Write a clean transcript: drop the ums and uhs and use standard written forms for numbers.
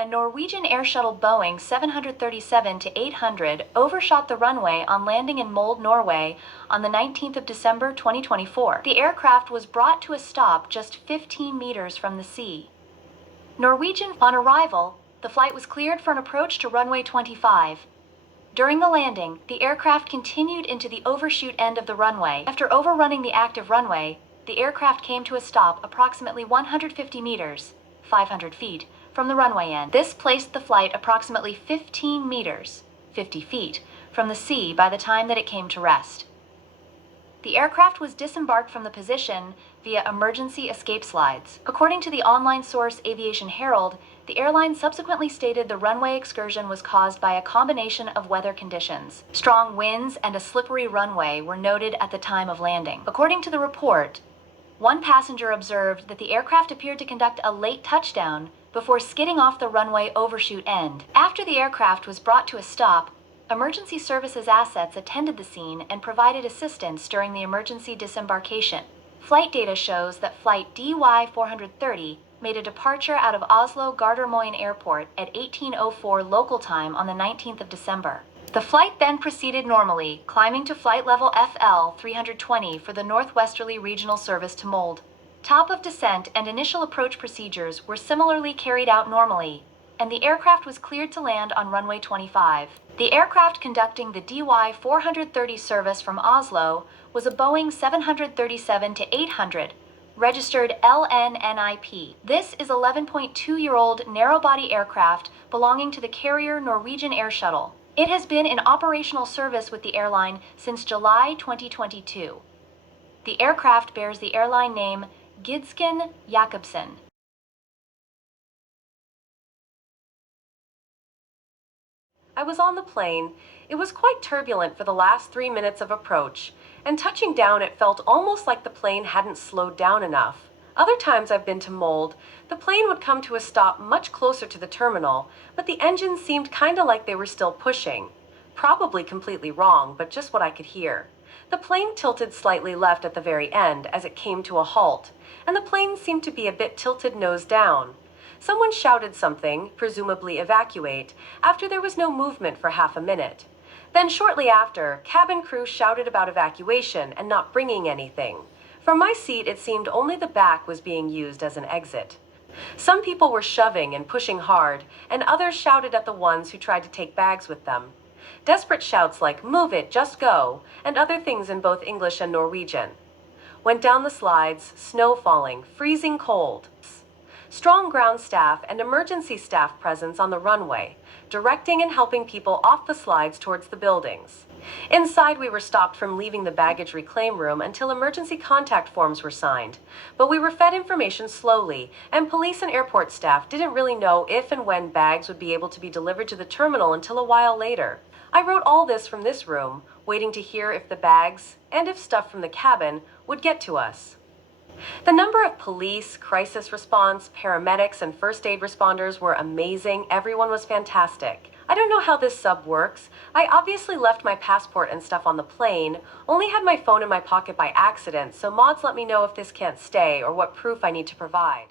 a Norwegian Air Shuttle Boeing 737-800 overshot the runway on landing in Molde, Norway on the 19th of December 2024. The aircraft was brought to a stop just 15 meters from the sea. On arrival, the flight was cleared for an approach to runway 25. During the landing, the aircraft continued into the overshoot end of the runway. After overrunning the active runway, the aircraft came to a stop approximately 150 meters, 500 feet, from the runway end. This placed the flight approximately 15 meters, 50 feet, from the sea by the time that it came to rest. The aircraft was disembarked from the position via emergency escape slides. According to the online source Aviation Herald, the airline subsequently stated the runway excursion was caused by a combination of weather conditions. Strong winds and a slippery runway were noted at the time of landing. According to the report, one passenger observed that the aircraft appeared to conduct a late touchdown before skidding off the runway overshoot end. After the aircraft was brought to a stop, emergency services assets attended the scene and provided assistance during the emergency disembarkation. Flight data shows that Flight DY-430 made a departure out of Oslo Gardermoen Airport at 18:04 local time on the 19th of December. The flight then proceeded normally, climbing to flight level FL 320 for the northwesterly regional service to Molde. Top of descent and initial approach procedures were similarly carried out normally, and the aircraft was cleared to land on runway 25. The aircraft conducting the DY-430 service from Oslo was a Boeing 737-800, registered LNNIP. This is 11.2-year-old narrow-body aircraft belonging to the carrier Norwegian Air Shuttle. It has been in operational service with the airline since July 2022. The aircraft bears the airline name Gidsken Jacobsen. I was on the plane. It was quite turbulent for the last 3 minutes of approach, and touching down it felt almost like the plane hadn't slowed down enough. Other times I've been to Molde, the plane would come to a stop much closer to the terminal, but the engines seemed kinda like they were still pushing. Probably completely wrong, but just what I could hear. The plane tilted slightly left at the very end as it came to a halt, and the plane seemed to be a bit tilted nose down. Someone shouted something, presumably evacuate, after there was no movement for half a minute. Then shortly after, cabin crew shouted about evacuation and not bringing anything. From my seat, it seemed only the back was being used as an exit. Some people were shoving and pushing hard, and others shouted at the ones who tried to take bags with them. Desperate shouts like, "Move it, just go," and other things in both English and Norwegian. Went down the slides, snow falling, freezing cold. Strong ground staff and emergency staff presence on the runway, directing and helping people off the slides towards the buildings. Inside, we were stopped from leaving the baggage reclaim room until emergency contact forms were signed, but we were fed information slowly, and police and airport staff didn't really know if and when bags would be able to be delivered to the terminal until a while later. I wrote all this from this room, waiting to hear if the bags, and if stuff from the cabin, would get to us. The number of police, crisis response, paramedics, and first aid responders were amazing. Everyone was fantastic. I don't know how this sub works. I obviously left my passport and stuff on the plane, only had my phone in my pocket by accident, so mods let me know if this can't stay or what proof I need to provide.